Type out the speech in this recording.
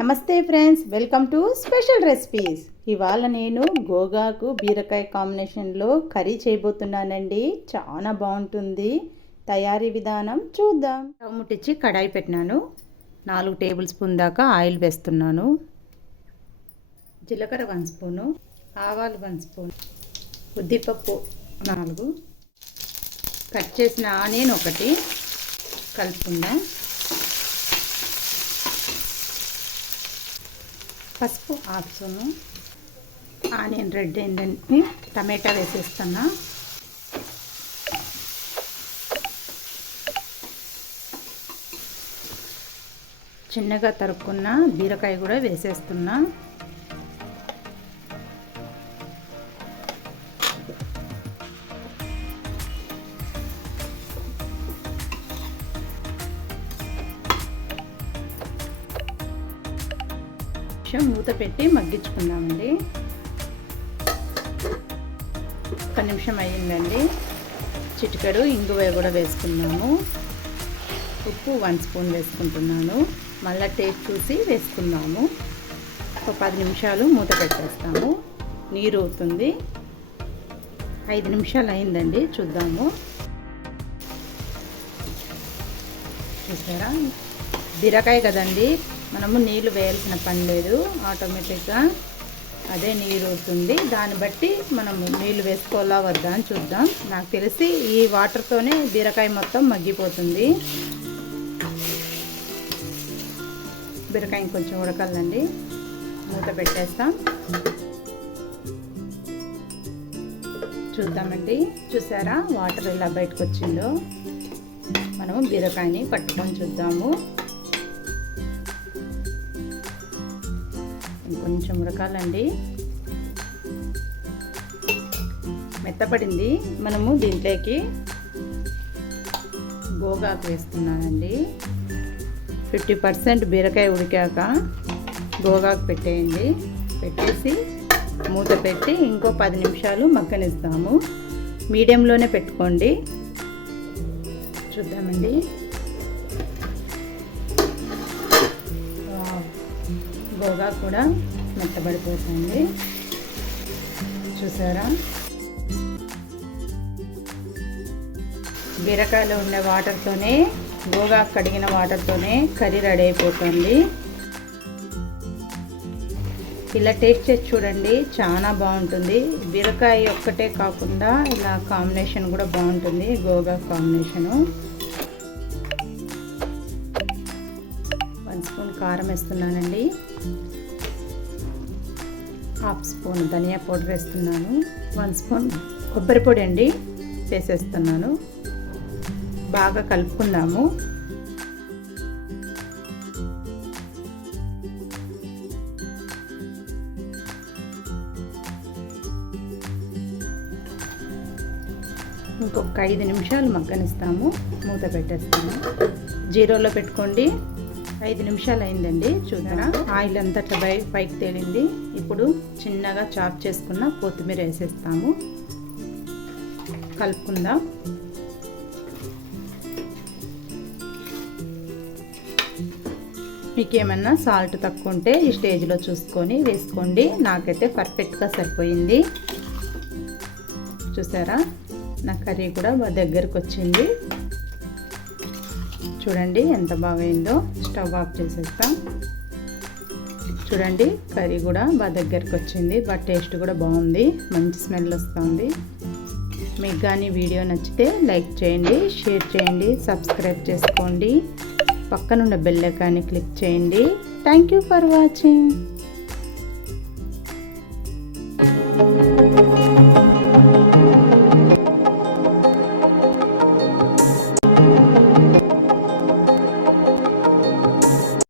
నమస్తే friends, welcome to special recipes. ఇవాళ నేను గోగాకు బీరకాయ కాంబినేషన్లో కర్రీ చేయబోతున్నానండి. చాలా బాగుంటుంది. తయారీ విధానం చూద్దాం. స్టవ్ ముట్టించి కడాయి పెట్టినాను. 4 టేబుల్ స్పూన్ దాకా ఆయిల్ వేస్తున్నాను. జీలకర్ర 1 స్పూను, ఆవాలు 1 స్పూన్, ఉద్దిపప్పు 4, కట్ చేసిన ఆనియన్ 1 కలుపుకుందాం. పసుపు 1/2 స్పూను, ఆనియన్ రెడ్ అయిందని టమాటా వేసేస్తున్నా. చిన్నగా తరుక్కున్న బీరకాయ కూడా వేసేస్తున్నా. మూత పెట్టి మగ్గించుకుందామండి. 1 నిమిషం అయ్యిందండి. చిటికెడు ఇంగువ కూడా వేసుకున్నాము. ఉప్పు 1 స్పూన్ వేసుకుంటున్నాను. మళ్ళీ టేస్ట్ చూసి వేసుకుందాము. ఒక 10 నిమిషాలు మూత పెట్టేస్తాము. నీరు అవుతుంది. 5 నిమిషాలు అయిందండి. చూద్దాము. చూసారా, బీరకాయ కదండి, మనము నీళ్ళు వేయాల్సిన పని లేదు. ఆటోమేటిక్గా అదే నీరు అవుతుంది. దాన్ని బట్టి మనము నీళ్ళు వేసుకోవాలా వద్దా అని చూద్దాం. నాకు తెలిసి ఈ వాటర్తోనే బీరకాయ మొత్తం మగ్గిపోతుంది. బీరకాయ ఇంకొంచెం ఉడకాలండి. మూత పెట్టేస్తాం. చూద్దామండి. చూసారా, వాటర్ ఇలా బయటకు వచ్చిందో. మనము బీరకాయని పట్టుకొని చూద్దాము. కొంచెం ఉడకాలండి. మెత్తపడింది. మనము దీంట్లోకి గోగాకు వేస్తున్నానండి. 50% బీరకాయ ఉడికాక గోగాకు పెట్టేయండి. పెట్టేసి మూత పెట్టి ఇంకో 10 నిమిషాలు మగ్గనిస్తాము. మీడియంలోనే పెట్టుకోండి. చూద్దామండి. గోగా కూడా మెత్తబడిపోతుంది. చూసారా, బీరకాయలో ఉండే వాటర్తోనే, గోగా కడిగిన వాటర్తోనే కర్రీ రెడీ అయిపోతుంది. ఇలా టేస్ట్ చేసి చూడండి, చాలా బాగుంటుంది. బీరకాయ ఒక్కటే కాకుండా ఇలా కాంబినేషన్ కూడా బాగుంటుంది. గోగా కాంబినేషను. 1 స్పూన్ కారం వేస్తున్నానండి. 1/2 స్పూన్ ధనియా పౌడర్ వేస్తున్నాను. 1 స్పూన్ కొబ్బరి పొడి అండి వేసేస్తున్నాను. బాగా కలుపుకుందాము. ఇంకొక 5 నిమిషాలు మగ్గనిస్తాము. మూత పెట్టేస్తాము. జీరోలో పెట్టుకోండి. 5 నిమిషాలు అయిందండి. చూసారా, ఆయిల్ అంతా పైకి తేలింది. ఇప్పుడు చిన్నగా చాప్ చేసుకున్న కొత్తిమీర వేసేస్తాము. కలుపుకుందాం. మీకు ఏమన్నా సాల్ట్ తక్కువ ఉంటే ఈ స్టేజ్లో చూసుకొని వేసుకోండి. నాకైతే పర్ఫెక్ట్గా సరిపోయింది. చూసారా, నా కర్రీ కూడా దగ్గరకు వచ్చింది. చూడండి ఎంత బాగైందో. స్టవ్ ఆఫ్ చేసేస్తాం. చూడండి, కర్రీ కూడా బాగా దగ్గరకు వచ్చింది. బాగా టేస్ట్ కూడా బాగుంది. మంచి స్మెల్ వస్తుంది. మీకు కానీ వీడియో నచ్చితే లైక్ చేయండి, షేర్ చేయండి, సబ్స్క్రైబ్ చేసుకోండి. పక్కనున్న బెల్ ఐకాన్ని క్లిక్ చేయండి. Thank you for watching.